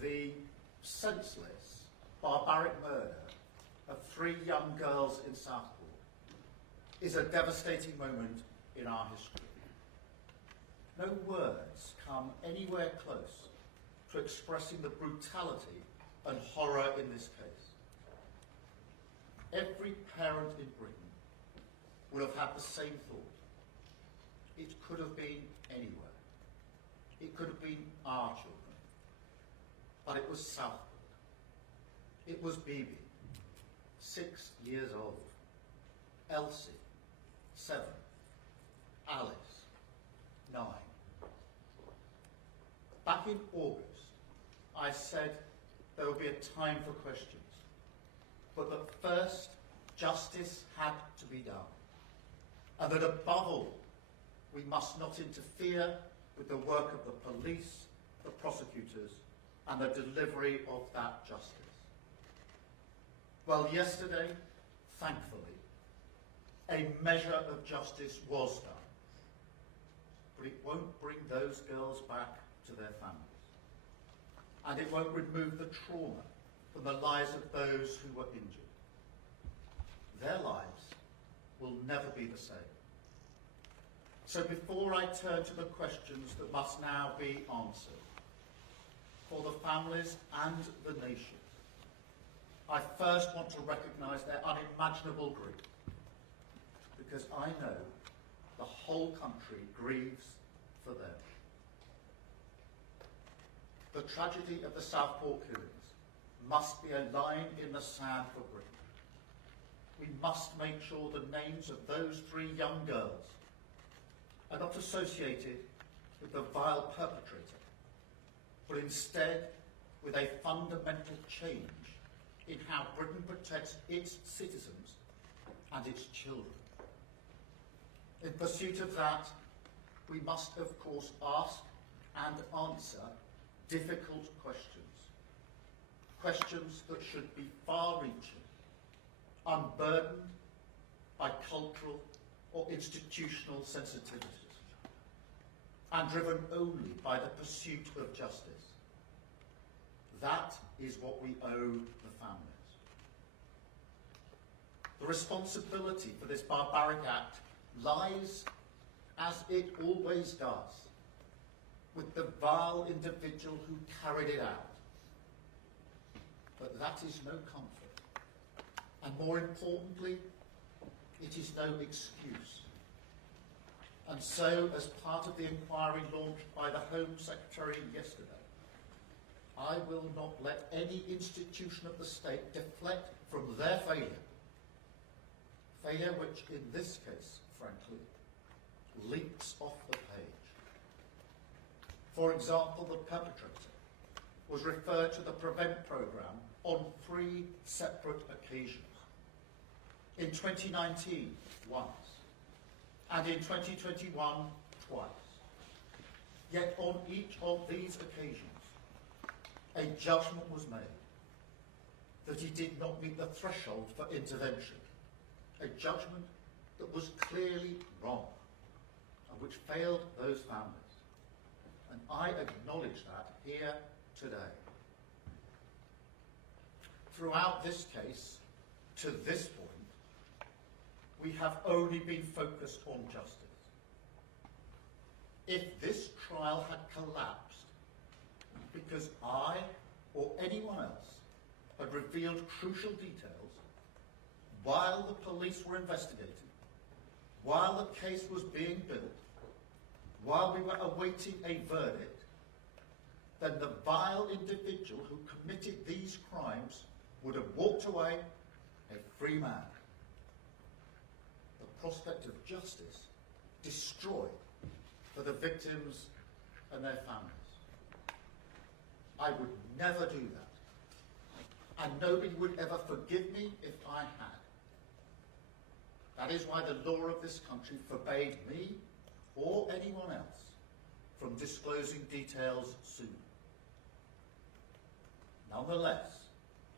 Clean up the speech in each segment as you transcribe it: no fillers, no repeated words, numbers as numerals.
the senseless, barbaric murder of 3 young girls in Southport is a devastating moment in our history. No words come anywhere close to expressing the brutality and horror in this case. Every parent in Britain would have had the same thought. It could have been anywhere. It could have been our children. But it was Southport. It was Bibi, 6 years old. Elsie, 7. Alice, 9. Back in August, I said there would be a time for questions, but that first justice had to be done, and that above all, we must not interfere with the work of the police, the prosecutors, and the delivery of that justice. Well, yesterday, thankfully, a measure of justice was done, but it won't bring those girls back to their families, and it won't remove the trauma from the lives of those who were injured. Their lives will never be the same. So before I turn to the questions that must now be answered, for the families and the nation, I first want to recognise their unimaginable grief, because I know the whole country grieves for them. The tragedy of the Southport killings must be a line in the sand for Britain. We must make sure the names of those 3 young girls are not associated with the vile perpetrator, but instead with a fundamental change in how Britain protects its citizens and its children. In pursuit of that, we must, of course, ask and answer difficult questions. Questions that should be far-reaching, unburdened by cultural or institutional sensitivities, and driven only by the pursuit of justice. That is what we owe the families. The responsibility for this barbaric act lies, as it always does, with the vile individual who carried it out. But that is no comfort. And more importantly, it is no excuse. And so, as part of the inquiry launched by the Home Secretary yesterday, I will not let any institution of the state deflect from their failure. Failure which, in this case, frankly, leaps off the page. For example, the perpetrator was referred to the PREVENT programme on 3 separate occasions. In 2019, once, and in 2021, twice. Yet on each of these occasions, a judgment was made that he did not meet the threshold for intervention. A judgment that was clearly wrong and which failed those families. And I acknowledge that here today. Throughout this case, to this point, we have only been focused on justice. If this trial had collapsed because I or anyone else had revealed crucial details while the police were investigating, while the case was being built, while we were awaiting a verdict, then the vile individual who committed these crimes would have walked away a free man. The prospect of justice destroyed for the victims and their families. I would never do that. And nobody would ever forgive me if I had. That is why the law of this country forbade me or anyone else from disclosing details soon. Nonetheless,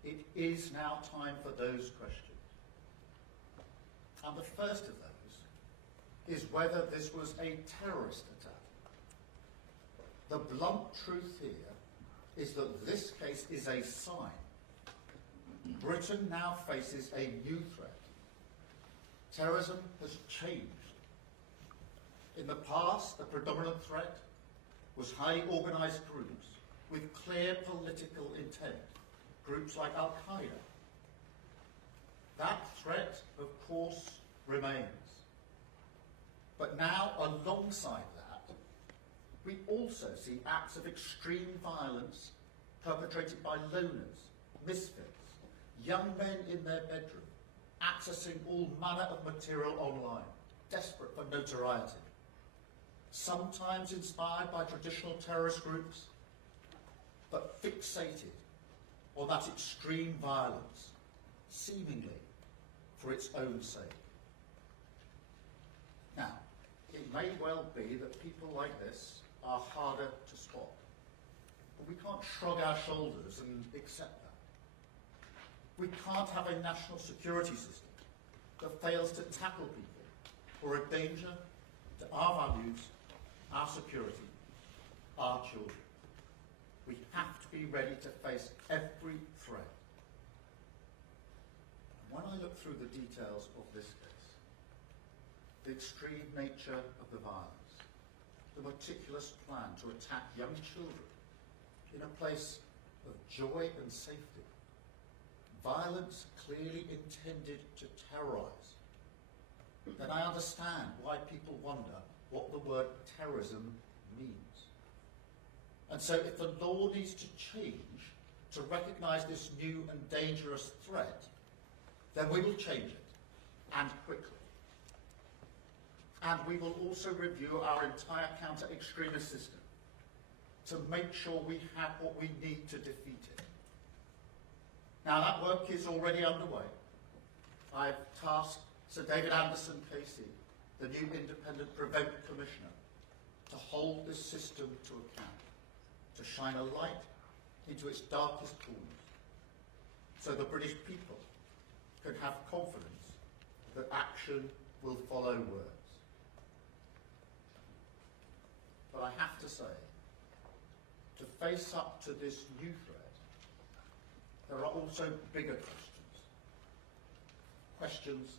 it is now time for those questions. And the first of those is whether this was a terrorist attack. The blunt truth here is that this case is a sign. Britain now faces a new threat. Terrorism has changed. In the past, the predominant threat was highly organised groups with clear political intent, groups like Al-Qaeda. That threat, of course, remains. But now, alongside that, we also see acts of extreme violence perpetrated by loners, misfits, young men in their bedroom, accessing all manner of material online, desperate for notoriety. Sometimes inspired by traditional terrorist groups, but fixated on that extreme violence, seemingly for its own sake. Now, it may well be that people like this are harder to spot, but we can't shrug our shoulders and accept that. We can't have a national security system that fails to tackle people who are a danger to our values, our security, our children. We have to be ready to face every threat. When I look through the details of this case, the extreme nature of the violence, the meticulous plan to attack young children in a place of joy and safety, violence clearly intended to terrorise, then I understand why people wonder what the word terrorism means. And so if the law needs to change to recognise this new and dangerous threat, then we will change it, and quickly. And we will also review our entire counter-extremist system to make sure we have what we need to defeat it. Now that work is already underway. I've tasked Sir David Anderson KC, the new Independent Prevent Commissioner, to hold this system to account, to shine a light into its darkest corners, so the British people can have confidence that action will follow words. But I have to say, to face up to this new threat, there are also bigger questions. Questions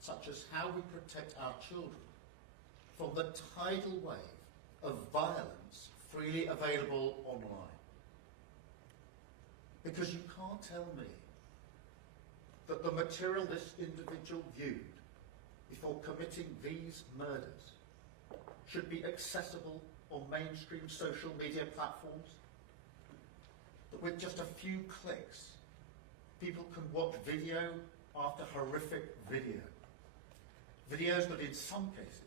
such as how we protect our children from the tidal wave of violence freely available online. Because you can't tell me that the material this individual viewed before committing these murders should be accessible on mainstream social media platforms, that with just a few clicks people can watch video after horrific video, videos that in some cases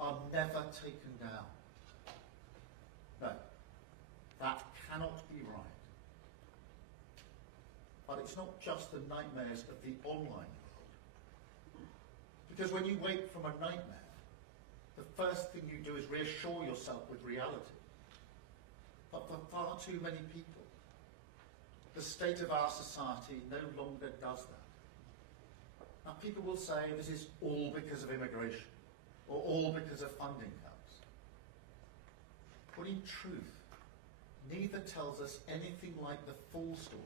are never taken down. No, that cannot be right. But it's not just the nightmares of the online world. Because when you wake from a nightmare, the first thing you do is reassure yourself with reality. But for far too many people, the state of our society no longer does that. Now people will say this is all because of immigration, or all because of funding cuts. But in truth, neither tells us anything like the full story.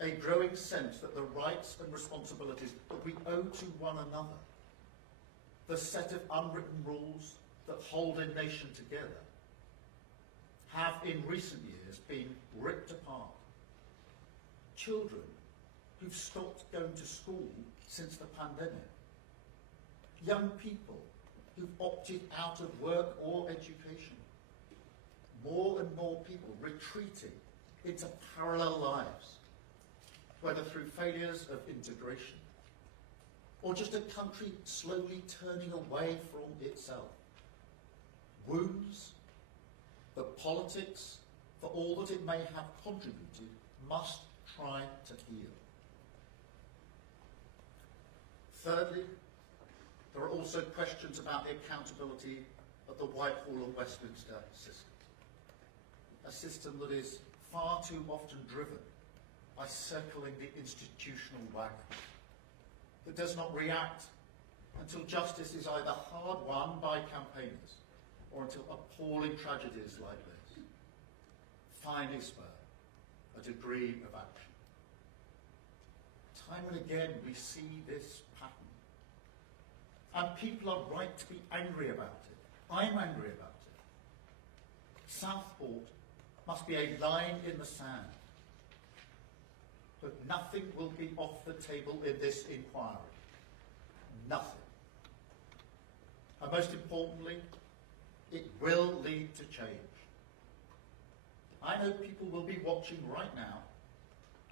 A growing sense that the rights and responsibilities that we owe to one another, the set of unwritten rules that hold a nation together, have in recent years been ripped apart. Children who've stopped going to school since the pandemic. Young people who've opted out of work or education. More and more people retreating into parallel lives, whether through failures of integration or just a country slowly turning away from itself. Wounds that politics, for all that it may have contributed, must try to heal. Thirdly, there are also questions about the accountability of the Whitehall and Westminster system. A system that is far too often driven by circling the institutional wagon. that does not react until justice is either hard won by campaigners or until appalling tragedies like this finally spur a degree of action. Time and again we see this pattern. And people are right to be angry about it. I'm angry about it. Southport must be a line in the sand. But nothing will be off the table in this inquiry. Nothing. And most importantly, it will lead to change. I know people will be watching right now,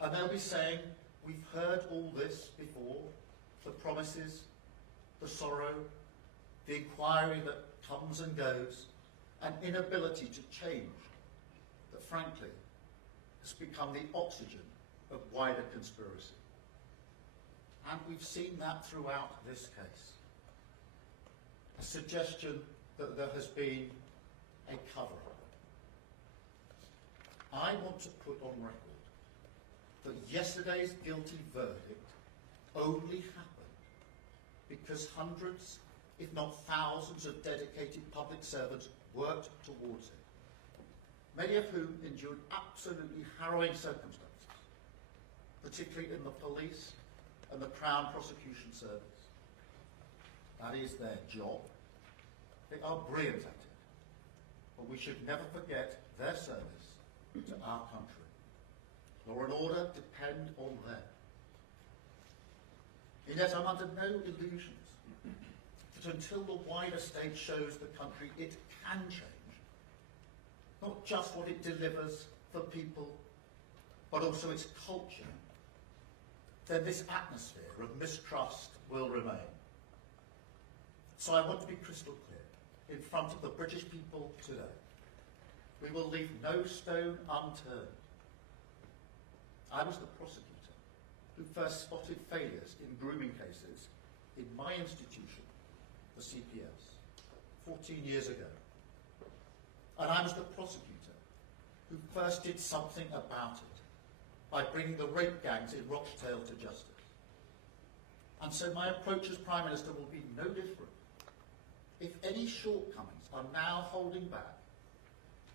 and they'll be saying, we've heard all this before, the promises, the sorrow, the inquiry that comes and goes, an inability to change that, frankly, has become the oxygen of wider conspiracy. And we've seen that throughout this case. A suggestion that there has been a cover-up. I want to put on record that yesterday's guilty verdict only happened because hundreds, if not thousands, of dedicated public servants worked towards it, many of whom endured absolutely harrowing circumstances, particularly in the police and the Crown Prosecution Service. That is their job. They are brilliant at it, but we should never forget their service to our country. Law and order depend on them. And yet I'm under no illusions that until the wider state shows the country it can change, not just what it delivers for people, but also its culture, then this atmosphere of mistrust will remain. So I want to be crystal clear in front of the British people today. We will leave no stone unturned. I was the prosecutor who first spotted failures in grooming cases in my institution, the CPS, 14 years ago. And I was the prosecutor who first did something about it by bringing the rape gangs in Rochdale to justice. And so my approach as Prime Minister will be no different. If any shortcomings are now holding back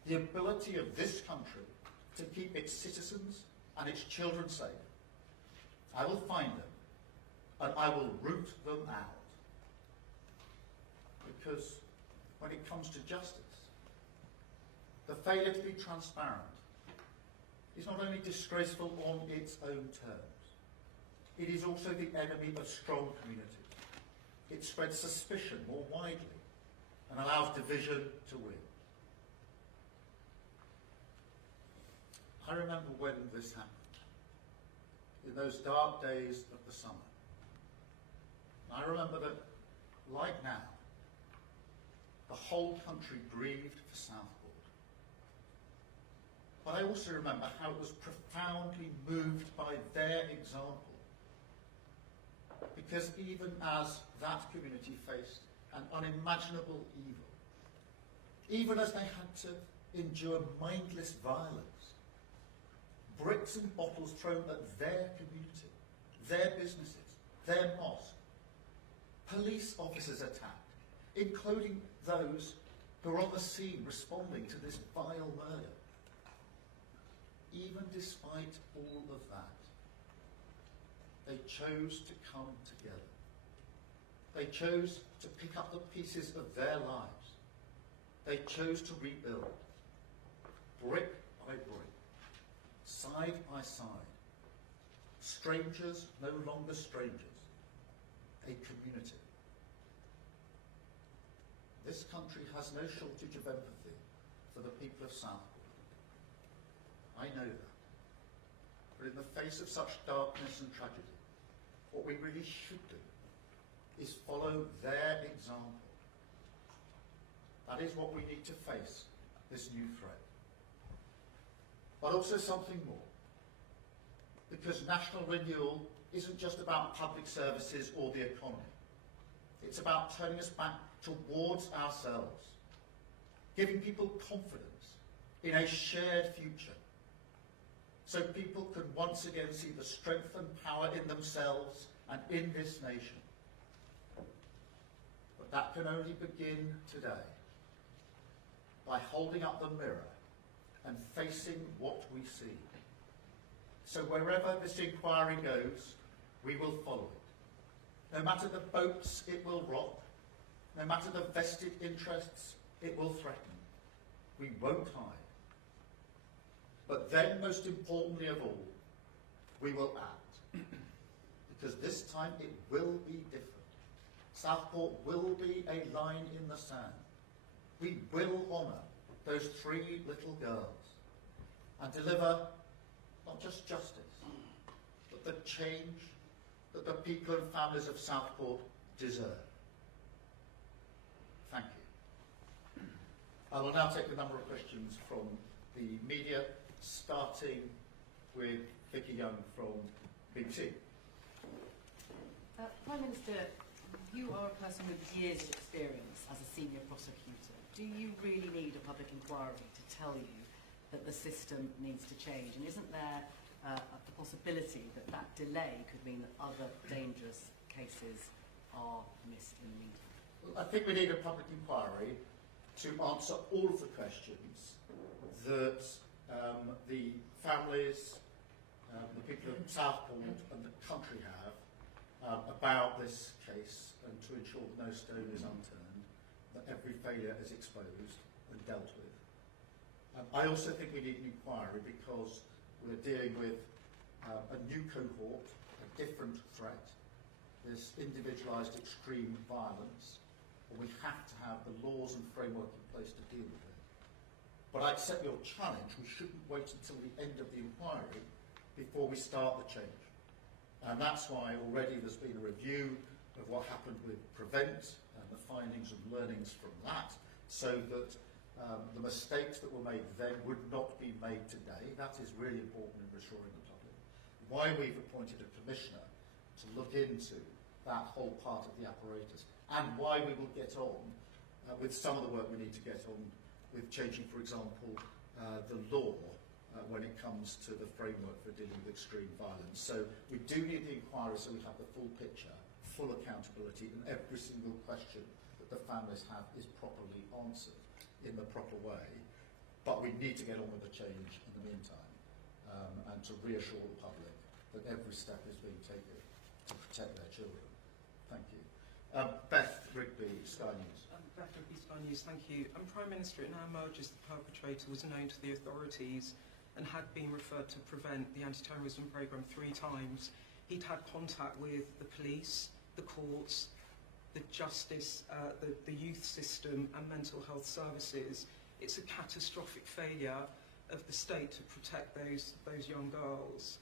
the ability of this country to keep its citizens and its children safe, I will find them and I will root them out. Because when it comes to justice, the failure to be transparent is not only disgraceful on its own terms, it is also the enemy of strong communities. It spreads suspicion more widely and allows division to win. I remember when this happened, in those dark days of the summer. I remember that, like now, the whole country grieved for Southport. But I also remember how it was profoundly moved by their example. Because even as that community faced an unimaginable evil, even as they had to endure mindless violence, bricks and bottles thrown at their community, their businesses, their mosque, police officers attacked, including those who were on the scene responding to this vile murder. Even despite all of that, they chose to come together. They chose to pick up the pieces of their lives. They chose to rebuild, brick by brick, side by side. Strangers no longer strangers, a community. This country has no shortage of empathy for the people of Southport. I know that. But in the face of such darkness and tragedy, what we really should do is follow their example. That is what we need to face this new threat. But also something more. Because national renewal isn't just about public services or the economy. It's about turning us back towards ourselves, giving people confidence in a shared future, so people can once again see the strength and power in themselves and in this nation. But that can only begin today, by holding up the mirror and facing what we see. So wherever this inquiry goes, we will follow it. No matter the boats it will rock, no matter the vested interests it will threaten, we won't hide. But then, most importantly of all, we will act. Because this time it will be different. Southport will be a line in the sand. We will honour those 3 little girls and deliver not just justice, but the change that the people and families of Southport deserve. Thank you. I will now take a number of questions from the media, starting with Vicky Young from BBC. Prime Minister, you are a person with years of experience as a senior prosecutor. Do you really need a public inquiry to tell you that the system needs to change? And isn't there the possibility that that delay could mean that other dangerous cases are missed in the meantime? Well, I think we need a public inquiry to answer all of the questions that the families, the people of Southport and the country have about this case, and to ensure that no stone is unturned, that every failure is exposed and dealt with. I also think we need an inquiry because we're dealing with a new cohort, a different threat, this individualised extreme violence, and we have to have the laws and framework in place to deal with it. But I accept your challenge. We shouldn't wait until the end of the inquiry before we start the change. And that's why already there's been a review of what happened with Prevent and the findings and learnings from that, so that the mistakes that were made then would not be made today. That is really important in reassuring the public. Why we've appointed a commissioner to look into that whole part of the apparatus, and why we will get on with some of the work we need to get on with changing, for example, the law when it comes to the framework for dealing with extreme violence. So we do need the inquiry so we have the full picture, full accountability, and every single question that the families have is properly answered in the proper way. But we need to get on with the change in the meantime, and to reassure the public that every step is being taken to protect their children. Thank you. Beth Rigby, Sky News. Beth Rigby, Sky News, thank you. Prime Minister, it now emerges the perpetrator was known to the authorities and had been referred to Prevent, the anti-terrorism programme, 3 times. He'd had contact with the police, the courts, the justice, the youth system and mental health services. It's a catastrophic failure of the state to protect those young girls.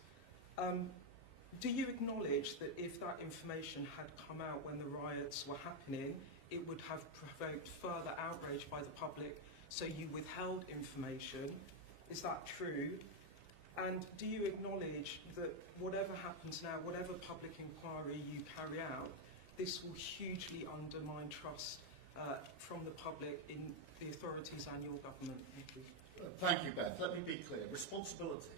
Do you acknowledge that if that information had come out when the riots were happening, it would have provoked further outrage by the public, so you withheld information? Is that true? And do you acknowledge that whatever happens now, whatever public inquiry you carry out, this will hugely undermine trust from the public in the authorities and your government? Thank you. Thank you, Beth. Let me be clear. Responsibility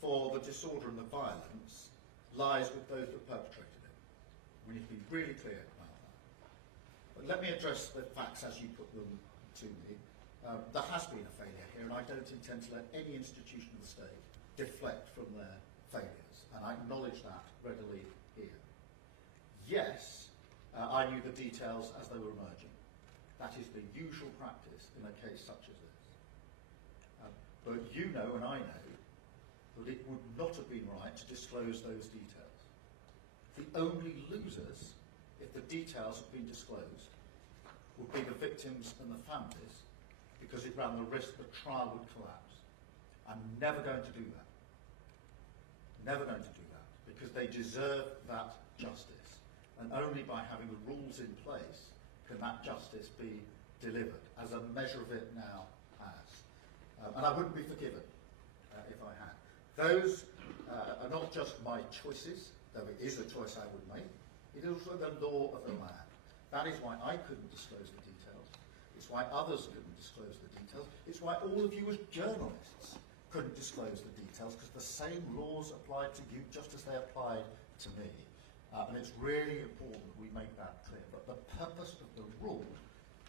for the disorder and the violence lies with those that perpetrated it. We need to be really clear about that. But let me address the facts as you put them to me. There has been a failure here, and I don't intend to let any institution of the state deflect from their failures, and I acknowledge that readily here. Yes, I knew the details as they were emerging. That is the usual practice in a case such as this. But you know, and I know, that it would not have been right to disclose those details. The only losers, if the details had been disclosed, would be the victims and the families, because it ran the risk the trial would collapse. I'm never going to do that. Never going to do that, because they deserve that justice. And only by having the rules in place can that justice be delivered, as a measure of it now has. And I wouldn't be forgiven if I had. Those are not just my choices, though it is a choice I would make. It is also the law of the land. That is why I couldn't disclose the details. It's why others couldn't disclose the details. It's why all of you as journalists couldn't disclose the details, because the same laws applied to you just as they applied to me. And it's really important that we make that clear. But the purpose of the rule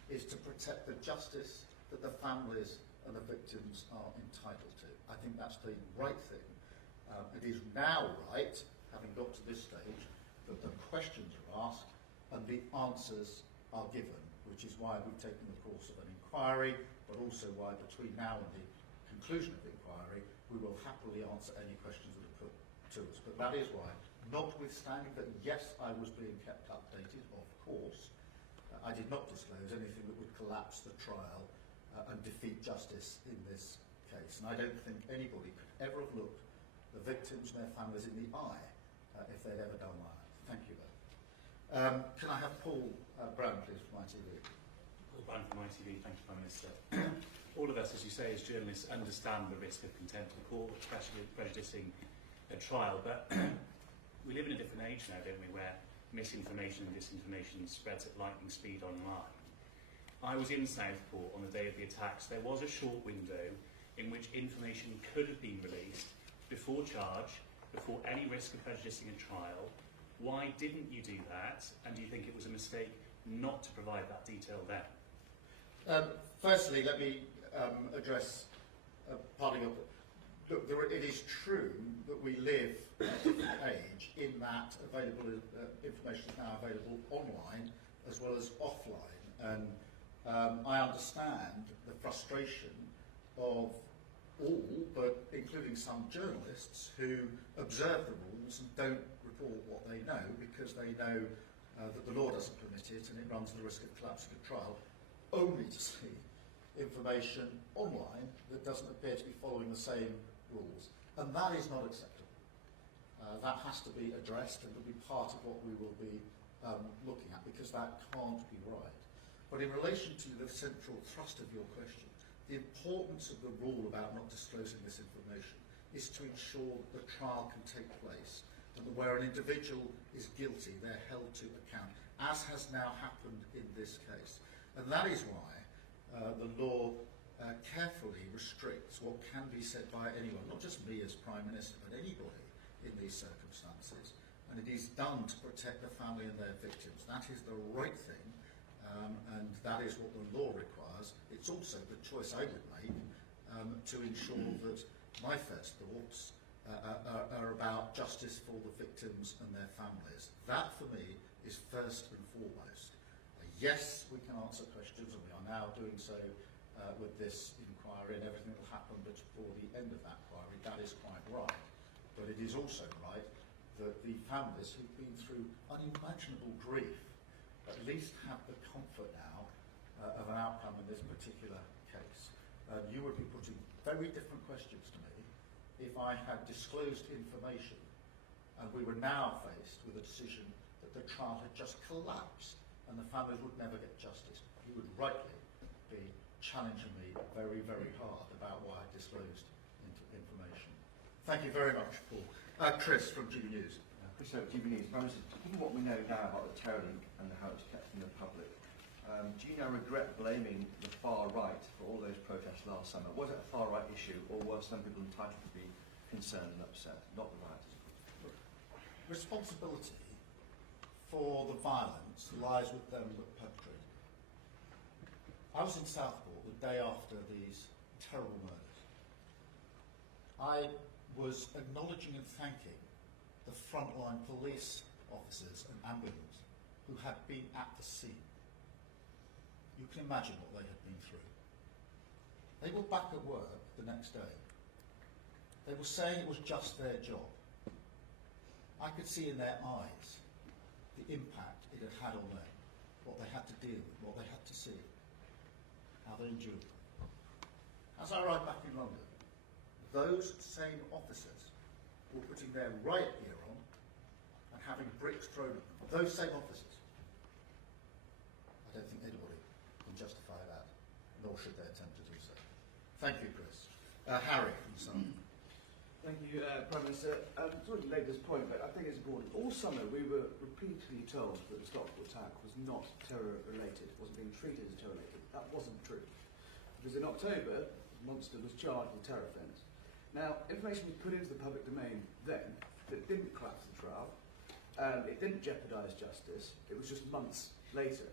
is to protect the justice that the families and the victims are entitled to. I think that's the right thing. It is now right, having got to this stage, that the questions are asked and the answers are given, which is why we've taken the course of an inquiry, but also why between now and the conclusion of the inquiry, we will happily answer any questions that are put to us. But that is why, notwithstanding that, yes, I was being kept updated, of course, I did not disclose anything that would collapse the trial and defeat justice in this case. And I don't think anybody could ever have looked the victims and their families in the eye if they'd ever done that. Thank you, though. Can I have Paul Brown, please, from ITV? Paul Brown from ITV. Thank you, Prime Minister. All of us, as you say, as journalists, understand the risk of contempt of court, especially prejudicing a trial. But we live in a different age now, don't we, where misinformation and disinformation spreads at lightning speed online. I was in Southport on the day of the attacks. There was a short window in which information could have been released before charge, before any risk of prejudicing a trial. Why didn't you do that? And do you think it was a mistake not to provide that detail then? Firstly, let me address parting up. Look, it is true that we live in a different age in that information is now available online as well as offline. And I understand the frustration of all, but including some journalists who observe the rules and don't report what they know because they know that the law doesn't permit it and it runs the risk of collapsing a trial, only to see information online that doesn't appear to be following the same rules. And that is not acceptable. That has to be addressed and will be part of what we will be looking at, because that can't be right. But in relation to the central thrust of your question, the importance of the rule about not disclosing this information is to ensure that the trial can take place and that where an individual is guilty, they're held to account, as has now happened in this case. And that is why the law carefully restricts what can be said by anyone, not just me as Prime Minister, but anybody in these circumstances. And it is done to protect the family and their victims. That is the right thing. And that is what the law requires. It's also the choice I would make to ensure that my first thoughts are about justice for the victims and their families. That, for me, is first and foremost. Yes, we can answer questions, and we are now doing so with this inquiry, and everything that will happen before the end of that inquiry. That is quite right. But it is also right that the families who've been through unimaginable grief at least have the comfort now of an outcome in this particular case. You would be putting very different questions to me if I had disclosed information and we were now faced with a decision that the trial had just collapsed and the families would never get justice. You would rightly be challenging me very, very hard about why I disclosed information. Thank you very much, Paul. Chris from GB News. Chris over GB News. Given what we know now about the terror link and how it's kept from the public, do you now regret blaming the far right for all those protests last summer? Was it a far right issue, or were some people entitled to be concerned and upset, not the rioters? Responsibility for the violence lies with them that perpetrated it. I was in Southport the day after these terrible murders. I was acknowledging and thanking the frontline police officers and ambulance who had been at the scene. You can imagine what they had been through. They were back at work the next day. They were saying it was just their job. I could see in their eyes the impact it had had on them, what they had to deal with, what they had to see, how they endured. As I arrived back in London, those same officers were putting their riot gear on and having bricks thrown at them. Those same officers. I don't think anybody can justify that, nor should they attempt to do so. Thank you, Chris. Harry from Sun. Thank you, Prime Minister. Sort of laid this point, but I think it's important. All summer we were repeatedly told that the Southport attack was not terror-related, it wasn't being treated as terror-related. That wasn't true. Because in October, Monster was charged with terror offence. Now, information was put into the public domain then that didn't collapse the trial, It didn't jeopardise justice. It was just months later.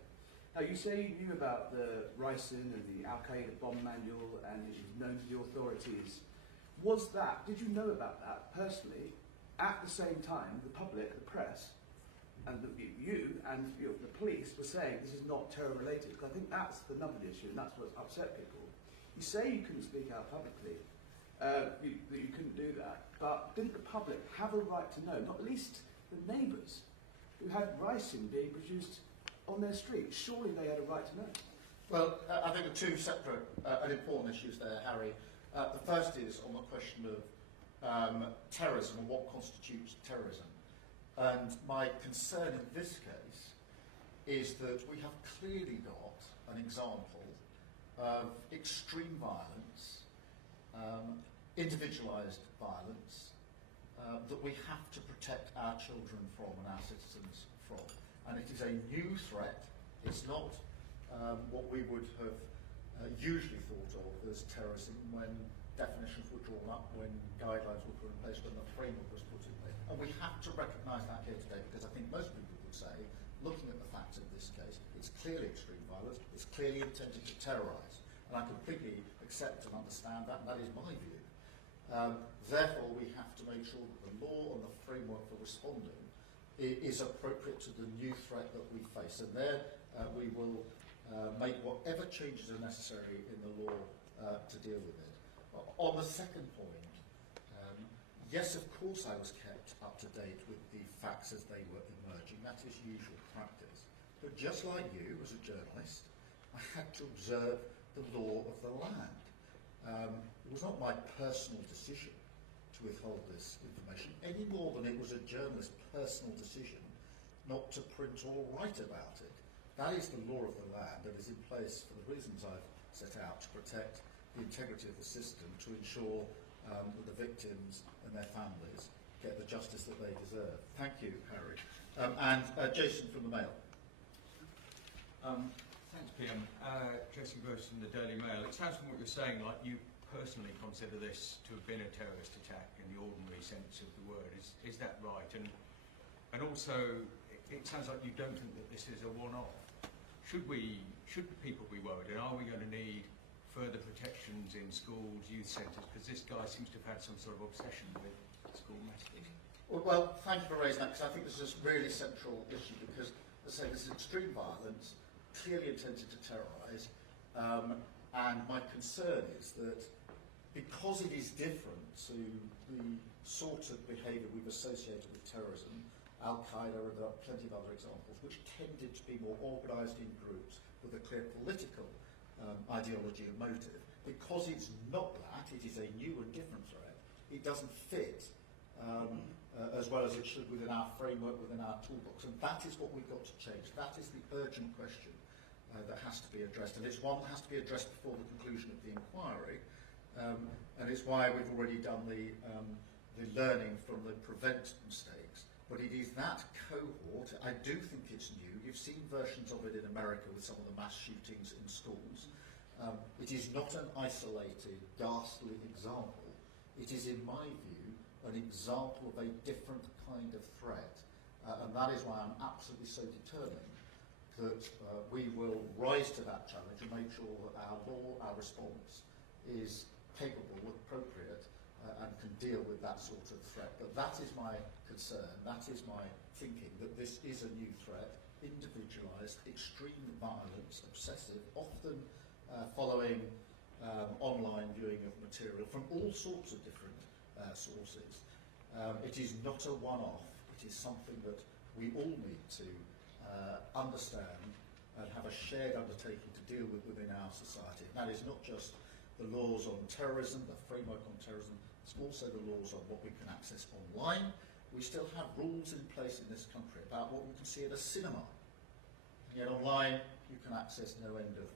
Now, you say you knew about the ricin and the Al-Qaeda bomb manual and it was known to the authorities. Did you know about that personally at the same time the public, the press, and you and the police were saying this is not terror related? Because I think that's the number of the issue and that's what's upset people. You say you couldn't speak out publicly, that you couldn't do that, but didn't the public have a right to know, not least the neighbours who had ricin being produced on their street? Surely they had a right to know. Well, I think there are two separate and important issues there, Harry. The first is on the question of terrorism and what constitutes terrorism. And my concern in this case is that we have clearly got an example of extreme violence, individualised violence, that we have to protect our children from and our citizens from. And it is a new threat. It's not what we would have usually thought of as terrorism when definitions were drawn up, when guidelines were put in place, when the framework was put in place. And we have to recognise that here today, because I think most people would say, looking at the facts of this case, it's clearly extreme violence, it's clearly intended to terrorise. And I completely accept and understand that, and that is my view. Therefore, we have to make sure that the law and the framework for responding is appropriate to the new threat that we face. And there we will make whatever changes are necessary in the law to deal with it. On the second point, yes, of course I was kept up to date with the facts as they were emerging. That is usual practice. But just like you, as a journalist, I had to observe the law of the land. It was not my personal decision to withhold this information, any more than it was a journalist's personal decision not to print or write about it. That is the law of the land that is in place for the reasons I've set out, to protect the integrity of the system, to ensure that the victims and their families get the justice that they deserve. Thank you, Harry. And Jason from the Mail. Thanks, PM. Jason Gross from the Daily Mail. It sounds from what you're saying like you personally consider this to have been a terrorist attack in the ordinary sense of the word. Is that right? And also, it sounds like you don't think that this is a one-off. Should people be worried? And are we going to need further protections in schools, youth centres? Because this guy seems to have had some sort of obsession with school messages. Well, thank you for raising that, because I think this is a really central issue, because, as I say, this is extreme violence, clearly intended to terrorise, and my concern is that because it is different to the sort of behaviour we've associated with terrorism, Al-Qaeda, and there are plenty of other examples, which tended to be more organised in groups with a clear political ideology and motive. Because it's not that, it is a new and different threat, it doesn't fit as well as it should within our framework, within our toolbox. And that is what we've got to change. That is the urgent question that has to be addressed. And it's one that has to be addressed before the conclusion of the inquiry. And it's why we've already done the learning from the prevent mistakes. But it is that cohort, I do think it's new. You've seen versions of it in America with some of the mass shootings in schools. It is not an isolated, ghastly example. It is, in my view, an example of a different kind of threat. And that is why I'm absolutely so determined that we will rise to that challenge and make sure that our law, our response, is capable, appropriate, and can deal with that sort of threat. But that is my concern, that is my thinking, that this is a new threat, individualised, extreme violence, obsessive, often following online viewing of material from all sorts of different sources. It is not a one-off, it is something that we all need to understand and have a shared undertaking to deal with within our society. And that is not just the laws on terrorism, the framework on terrorism, it's also the laws on what we can access online. We still have rules in place in this country about what we can see at a cinema. And yet online, you can access no end of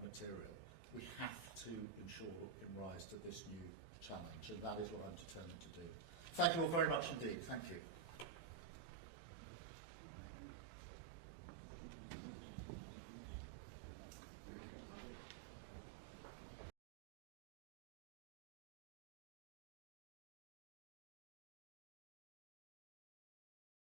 material. We have to ensure we can rise to this new challenge, and that is what I'm determined to do. Thank you all very much indeed. Thank you.